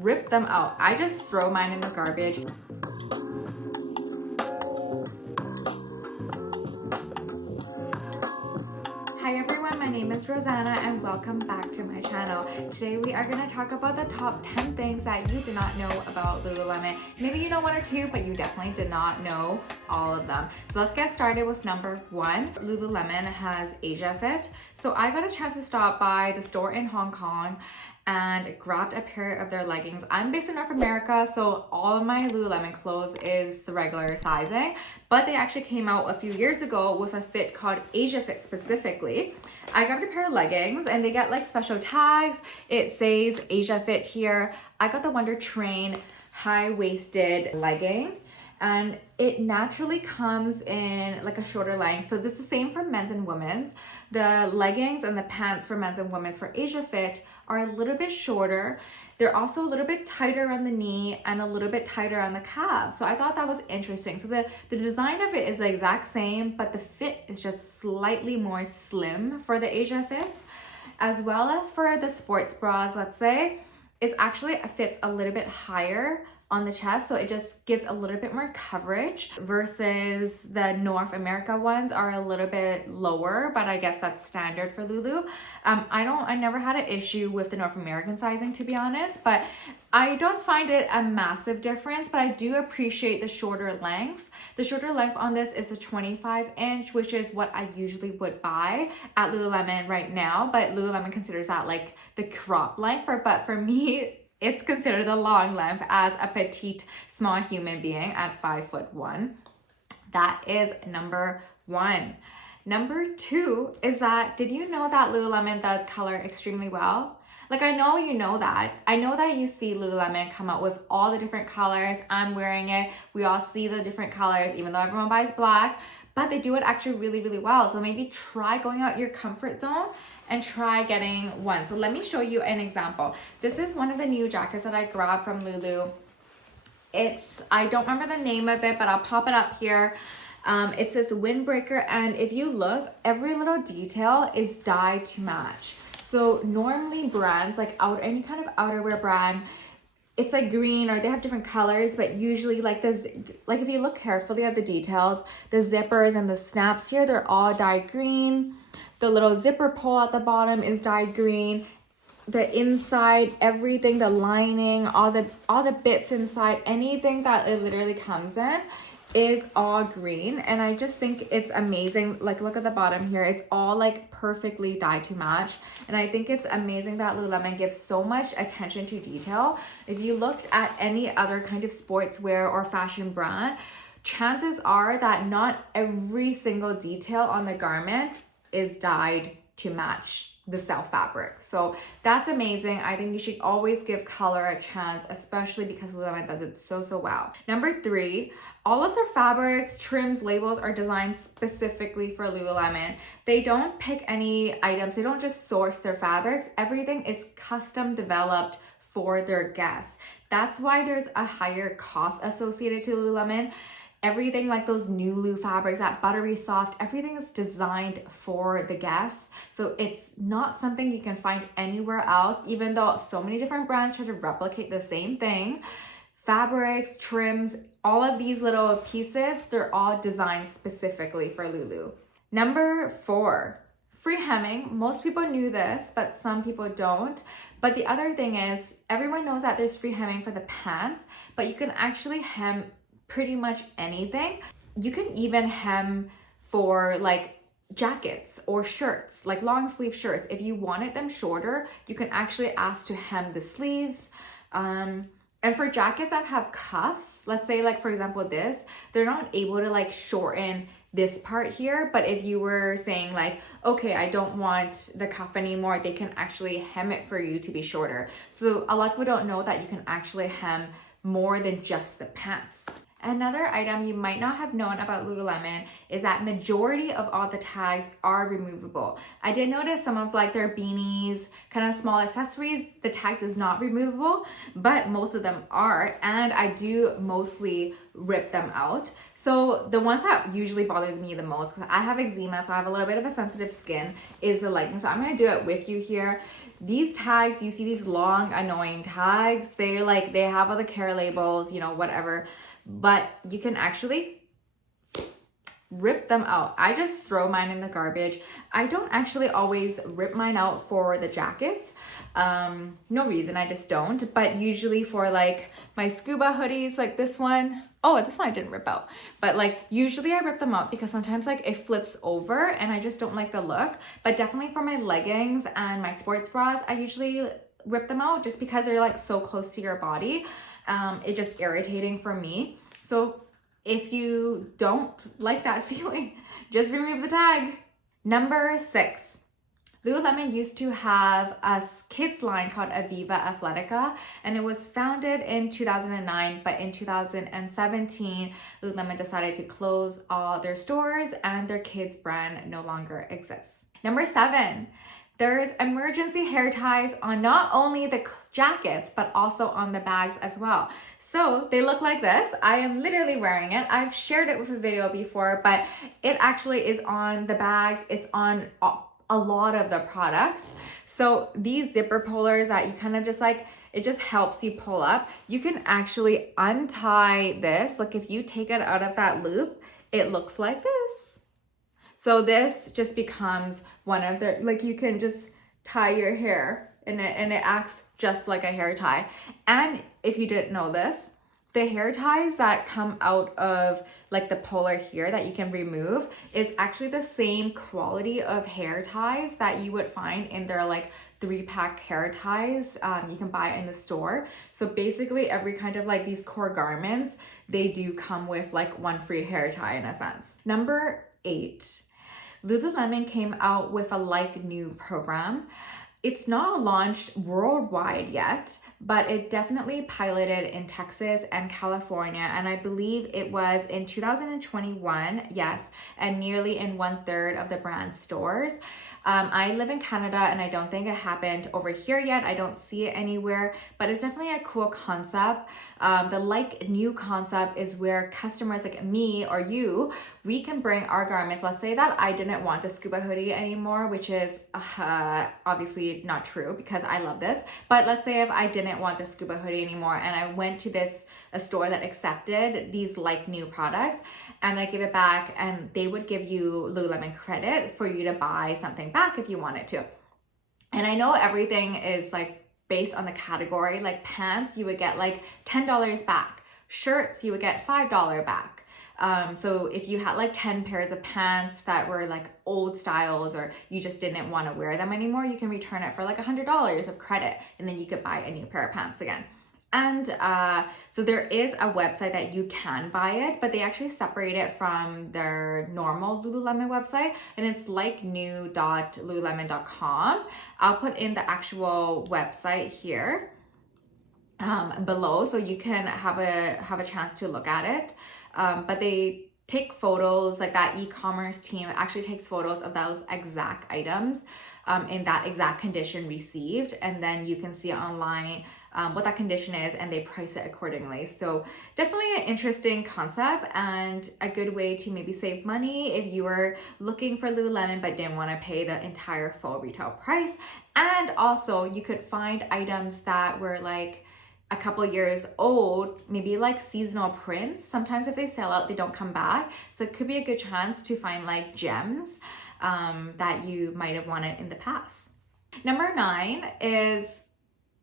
rip them out. I just throw mine in the garbage. Hi everyone, my name is Rosanna and welcome back to my channel. Today we are going to talk about the top 10 things that you did not know about Lululemon. Maybe you know one or two, but you definitely did not know all of them. So let's get started with number one. Lululemon has Asia Fit. So I got a chance to stop by the store in Hong Kong and grabbed a pair of their leggings. I'm based in North America, so all of my Lululemon clothes is the regular sizing, but they actually came out a few years ago with a fit called Asia Fit specifically. I grabbed a pair of leggings and they get like special tags. It says Asia Fit here. I got the Wonder Train high-waisted legging, and it naturally comes in like a shorter length. So this is the same for men's and women's. The leggings and the pants for men's and women's for Asia Fit are a little bit shorter. They're also a little bit tighter on the knee and a little bit tighter on the calf. So I thought that was interesting. So the design of it is the exact same, but the fit is just slightly more slim for the Asia Fit. As well as for the sports bras, let's say, it actually fits a little bit higher on the chest, so it just gives a little bit more coverage versus the North America ones are a little bit lower, but I guess that's standard for Lulu. I never had an issue with the North American sizing, to be honest, but I don't find it a massive difference, but I do appreciate the shorter length. The shorter length on this is a 25-inch, which is what I usually would buy at Lululemon right now, but Lululemon considers that like the crop length, but for me, it's considered the long length as a petite, small human being at 5'1". That is number one. Number two is that, did you know that Lululemon does color extremely well? Like, I know you know that. I know that you see Lululemon come out with all the different colors. I'm wearing it. We all see the different colors, even though everyone buys black, but they do it actually really, really well. So maybe try going out your comfort zone and try getting one. So let me show you an example. This is one of the new jackets that I grabbed from Lulu. I don't remember the name of it, but I'll pop it up here. It's this windbreaker, and if you look, every little detail is dyed to match. So normally brands, like any kind of outerwear brand, it's like green or they have different colors, but usually like this, like if you look carefully at the details, the zippers and the snaps here, they're all dyed green. The little zipper pull at the bottom is dyed green. The inside, everything, the lining, all the bits inside, anything that it literally comes in is all green. And I just think it's amazing. Like, look at the bottom here. It's all like perfectly dyed to match. And I think it's amazing that Lululemon gives so much attention to detail. If you looked at any other kind of sportswear or fashion brand, chances are that not every single detail on the garment is dyed to match the cell fabric. So that's amazing. I think you should always give color a chance, especially because Lululemon does it so well. Number three, all of their fabrics, trims, labels are designed specifically for Lululemon. They don't pick any items. They don't just source their fabrics. Everything is custom developed for their guests. That's why there's a higher cost associated to Lululemon. Everything like those Nulu fabrics, that buttery soft, everything is designed for the guests. So it's not something you can find anywhere else, even though so many different brands try to replicate the same thing. Fabrics, trims, all of these little pieces, they're all designed specifically for Lulu. Number four, free hemming. Most people knew this, but some people don't. But the other thing is, everyone knows that there's free hemming for the pants, but you can actually hem pretty much anything. You can even hem for like jackets or shirts, like long sleeve shirts. If you wanted them shorter, you can actually ask to hem the sleeves. And for jackets that have cuffs, let's say like for example this, they're not able to like shorten this part here, but if you were saying like, okay, I don't want the cuff anymore, they can actually hem it for you to be shorter. So a lot of people don't know that you can actually hem more than just the pants. Another item you might not have known about Lululemon is that majority of all the tags are removable. I did notice some of like their beanies, kind of small accessories, the tag is not removable, but most of them are, and I do mostly rip them out. So the ones that usually bother me the most, because I have eczema, so I have a little bit of a sensitive skin, is the leggings. So I'm gonna do it with you here. these tags, you see these long annoying tags, they have all the care labels, you know, whatever, but you can actually rip them out. I just throw mine in the garbage. I don't actually always rip mine out for the jackets. No reason, I just don't. But usually for like my scuba hoodies, like this one, oh, this one I didn't rip out. But like usually I rip them out because sometimes like it flips over and I just don't like the look. But definitely for my leggings and my sports bras, I usually rip them out just because they're like so close to your body. It's just irritating for me. So if you don't like that feeling, just remove the tag. Number 6, Lululemon used to have a kids line called Aviva Athletica, and it was founded in 2009, but in 2017, Lululemon decided to close all their stores and their kids brand no longer exists. Number 7, there's emergency hair ties on not only the jackets, but also on the bags as well. So they look like this. I am literally wearing it. I've shared it with a video before, but it actually is on the bags. It's on a lot of the products. So these zipper pullers that you kind of just like, it just helps you pull up. You can actually untie this. Like if you take it out of that loop, it looks like this. So this just becomes one of the, like you can just tie your hair and it acts just like a hair tie. And if you didn't know this, the hair ties that come out of like the puller here that you can remove is actually the same quality of hair ties that you would find in their like 3-pack hair ties you can buy in the store. So basically every kind of like these core garments, they do come with like one free hair tie in a sense. Number 8, Lululemon came out with a like new program. It's not launched worldwide yet, but it definitely piloted in Texas and California, and I believe it was in 2021, yes, and nearly in 1/3 of the brand stores. I live in Canada and I don't think it happened over here yet. I don't see it anywhere, but it's definitely a cool concept. The like new concept is where customers like me or you, we can bring our garments. Let's say that I didn't want the scuba hoodie anymore, which is obviously not true because I love this. But let's say if I didn't want the scuba hoodie anymore and I went to a store that accepted these like new products, and I give it back and they would give you Lululemon credit for you to buy something back if you wanted to. And I know everything is like based on the category, like pants, you would get like $10 back. Shirts, you would get $5 back. So if you had like 10 pairs of pants that were like old styles or you just didn't want to wear them anymore, you can return it for like $100 of credit and then you could buy a new pair of pants again. And so there is a website that you can buy it, but they actually separate it from their normal Lululemon website, and it's likenew.lululemon.com. I'll put in the actual website here below so you can have a chance to look at it. But they take photos, like that e-commerce team actually takes photos of those exact items in that exact condition received, and then you can see online what that condition is and they price it accordingly. So definitely an interesting concept and a good way to maybe save money if you were looking for Lululemon but didn't want to pay the entire full retail price. And also you could find items that were like a couple years old, maybe like seasonal prints. Sometimes if they sell out, they don't come back. So it could be a good chance to find like gems that you might have wanted in the past. Number 9 is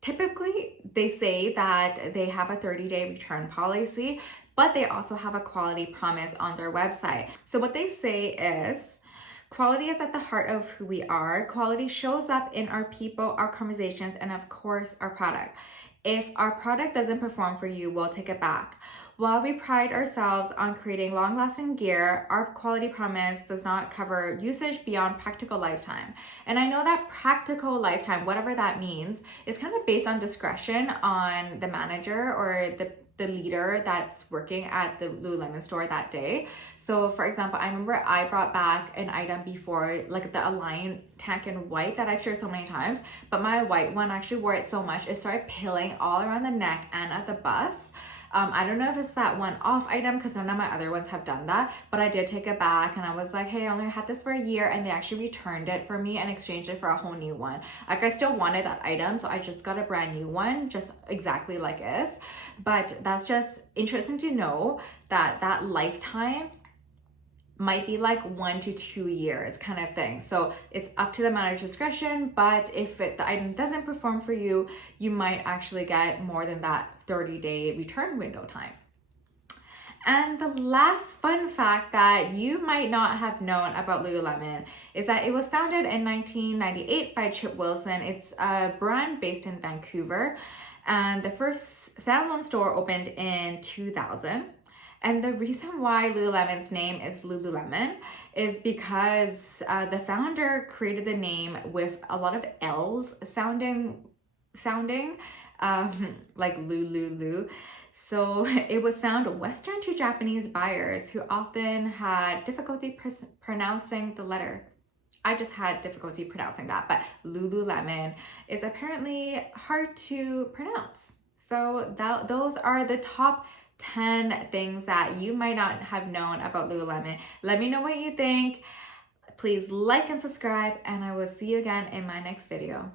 typically they say that they have a 30-day return policy, but they also have a quality promise on their website. So what they say is, quality is at the heart of who we are. Quality shows up in our people, our conversations, and of course, our product. If our product doesn't perform for you, we'll take it back. While we pride ourselves on creating long-lasting gear, our quality promise does not cover usage beyond practical lifetime. And I know that practical lifetime, whatever that means, is kind of based on discretion on the manager or the leader that's working at the Lululemon store that day. So for example, I remember I brought back an item before, like the Align tank in white that I've shared so many times, but my white one actually wore it so much, it started peeling all around the neck and at the bust. I don't know if it's that one-off item because none of my other ones have done that, but I did take it back and I was like, hey, I only had this for a year, and they actually returned it for me and exchanged it for a whole new one. Like, I still wanted that item, so I just got a brand new one, just exactly like it is. But that's just interesting to know that that lifetime might be like 1 to 2 years kind of thing. So it's up to the manager's discretion, but if the item doesn't perform for you, you might actually get more than that 30-day return window time. And the last fun fact that you might not have known about Lululemon is that it was founded in 1998 by Chip Wilson. It's a brand based in Vancouver, and the first standalone store opened in 2000. And the reason why Lululemon's name is Lululemon is because the founder created the name with a lot of L's sounding like Lulu. So it would sound Western to Japanese buyers who often had difficulty pronouncing the letter. I just had difficulty pronouncing that, but Lululemon is apparently hard to pronounce. So those are the top 10 things that you might not have known about Lululemon. Let me know what you think. Please like and subscribe, and I will see you again in my next video.